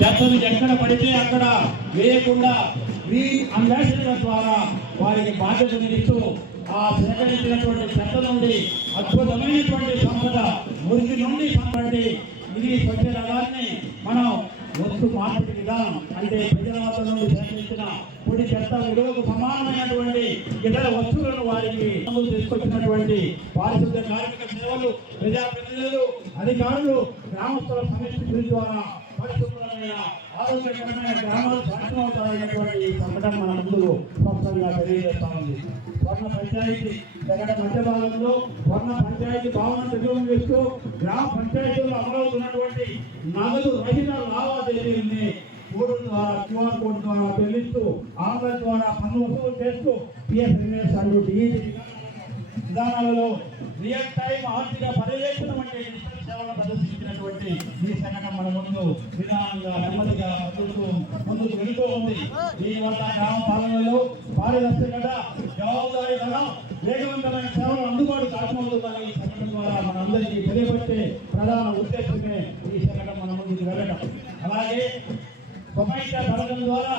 చెత్తను ఎక్కడ పడితే అక్కడ వేయకుండా ఈ అంబాసిడర్ల ద్వారా వారికి బాధ్యతను ఇస్తూ ఆ సేకరించినటువంటి చెత్త నుండి అద్భుతమైనటువంటి సంపద మురికి నుండి సంపండి ఇది స్వచ్ఛ రథాన్ని మనం వస్తు మార్పిడి విధానం అంటే ప్రజల వద్ద నుండి సేకరించిన పొడి చెత్త విలువకు సమానమైనటువంటి ఇతర వస్తువులను వారికి తీసుకొచ్చినటువంటి పారిశుద్ధ్య కార్మిక సేవలు ప్రజాప్రతినిధులు అధికారులు గ్రామస్తుల సమిష్టి ద్వారా పరిశుభ్రమైన ఆరోగ్యకరమైన గ్రామాలు సాధ్యమవుతాయనేటువంటి సంఘటన మన ముందు స్పష్టంగా తెలియజేస్తా ఉంది. స్వర్ణ పంచాయతీ జగడ మధ్య భాగంలో స్వర్ణ పంచాయతీ భావన నిర్వహిస్తూ గ్రామ పంచాయతీల్లో అమలవుతున్నటువంటి నగదు రహిత లావాదేవీల్ని కోడ్ ద్వారా క్యూఆర్ కోడ్ ద్వారా చెల్లిస్తూ ఆన్లైన్ ద్వారా పన్ను వసూలు చేస్తూ పిఎఫ్ఎంఎస్ అంటూ డిఈడి విధానాలలో రియల్ టైం ఆర్థిక పర్యవేక్షణ వంటి డిజిటల్ సేవలను ప్రదర్శించినటువంటి ఈ సంఘటన మన ముందు విధానంగా నెమ్మదిగా ముందుకు వెళుతూ ఉంది. దీనివల్ల గ్రామ పాలనలో పారదర్శకత జవాబుదారీతనం వేగవంతమైన సేవలు అందుబాటు సాధ్యమవుతుందని ఈ సంఘటన ద్వారా మనందరికీ తెలియపరిచే ప్రధాన ఉద్దేశమే ఈ సంఘటన మన ముందుకు వెళ్ళడం. అలాగే ప్రపంచ పథకం ద్వారా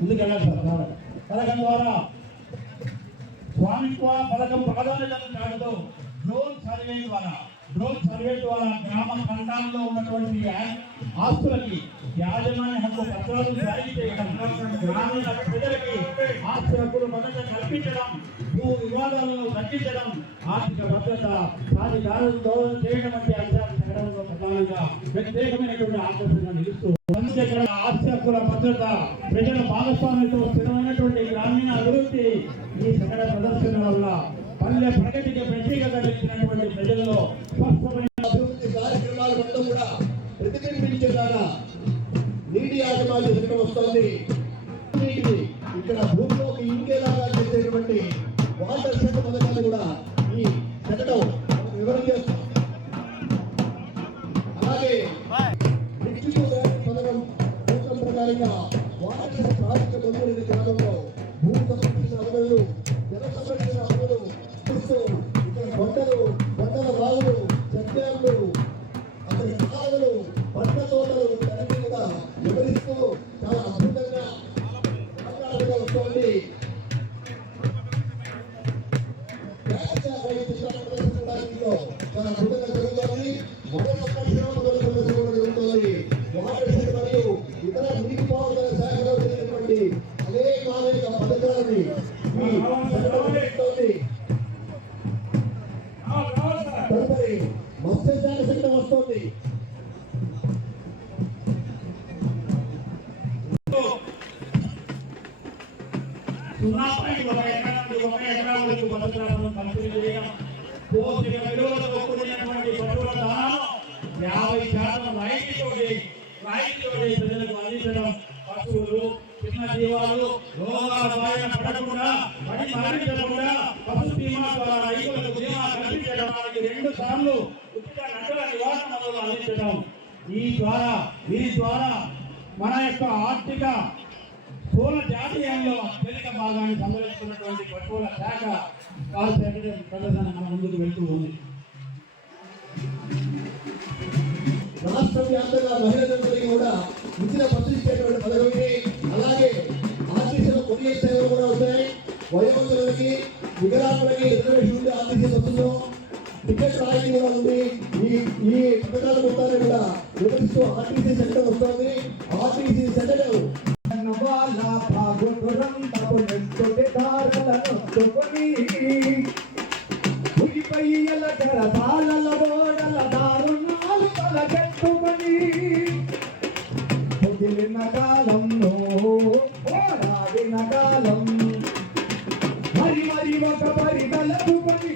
ముందుకు వెళ్ళాలి సార్. పథకం ద్వారా స్వామిత్వ పథకం ప్రాధాన్యతను చాటుతూ డ్రోన్ సర్వే ద్వారా గ్రామ ఖండాల్లో ఉన్నటువంటి ఆస్తులకి యాజమాన్య హక్కు పత్రాలు జారీ చేయడం, గ్రామీణ ప్రజలకి ఆస్తి హక్కులు భద్రత కల్పించడం, భూ వివాదాలను తగ్గించడం, ఆర్థిక భద్రత సాధికారులు దోహదం చేయడం వంటి అంశాలు చేయడంలో ప్రధానంగా ప్రత్యేకమైనటువంటి ఆకర్షణ నిలుస్తూ ఆస్తి హక్కుల భద్రత ప్రజల భాగస్వామ్యంతో స్థిరమైనటువంటి గ్రామీణ అభివృద్ధి ఈ సకల ప్రదర్శన వల్ల పల్లె ప్రగతికి ప్రత్యేకత ఇచ్చినటువంటి ప్రజల్లో స్పష్టమైన అభివృద్ధి కార్యక్రమాలు మొత్తం కూడా ప్రతిబింబించేలాగా నీటి యాజమాన్య శకటం వస్తుంది. నీటిని ఇక్కడ భూమిలోకి ఇంకేలాగా చేసేటువంటి వాటర్ షెడ్ పథకాన్ని కూడా ఈ శకటం వివరణ చేస్తాం. అలాగే పథకం ప్రకారంగా వాటర్ షెడ్ ప్రాజెక్టు పొందిన గ్రామంలో భూ సంరక్షణ అమలు, జల సంరక్షణ అమలు ఇక్కడ కొండల బావులు, చెట్టాలు, అక్కడ కాలువలు, పంట తోటలు అన్ని కూడా వివరిస్తూ చాలా అద్భుతంగా వస్తుంది. చాలా అద్భుతంగా జరుగుతుంది. జరుగుతుంది. వాటర్ షెడ్ మరియు ఇతర నీటిపారుదల శాఖలో జరిగినటువంటి అనేక పథకాలని తదుపరి మత్స్యశాఖ శకటం వస్తుంది. పంపిణీ చేయడం, పోషక విలువలతో కూడినటువంటి పశువుల దానాను 50% రాయితీతోటి ప్రజలకు అందించడం, పశువులు చిన్న జీవాలు రోగాల బారిన పడకుండా మరణించకుండా పశు బీమా ద్వారా రైతులకు బీమా కల్పించడానికి 2 సార్లు ఉచిత నగర నివారణ మందులు అందించడం. వీరి ద్వారా మన యొక్క ఆర్థిక స్థూల జాతీయంలో అత్యధిక భాగాన్ని సంరక్షిస్తున్నటువంటి పశువుల శాఖ ప్రదర్శన మన ముందుకు వెళ్తూ ఉంది. రాష్ట్ర వ్యాప్తంగా మహిళలందరికీ కూడా ఉచిత బస్సు ఇచ్చేటువంటి పథకం ఇది. అలాగే ఆర్టీసీలో కొరియర్ సేవలు కూడా ఉంటాయి. వయోవృద్ధులకి, వికలాంగులకి రిజర్వేషన్ ఉంది. ఆర్టీసీ బస్సులో టికెట్ రాయితీ కూడా ఉంది. ఈ పథకాల మొత్తాన్ని కూడా వివరిస్తూ ఆర్టీసీ సెంటర్ వస్తుంది. ఆర్టీసీ సెంటర్ కాలంలో పోరాడిన కాలం మరి ఒక పరితలకు పని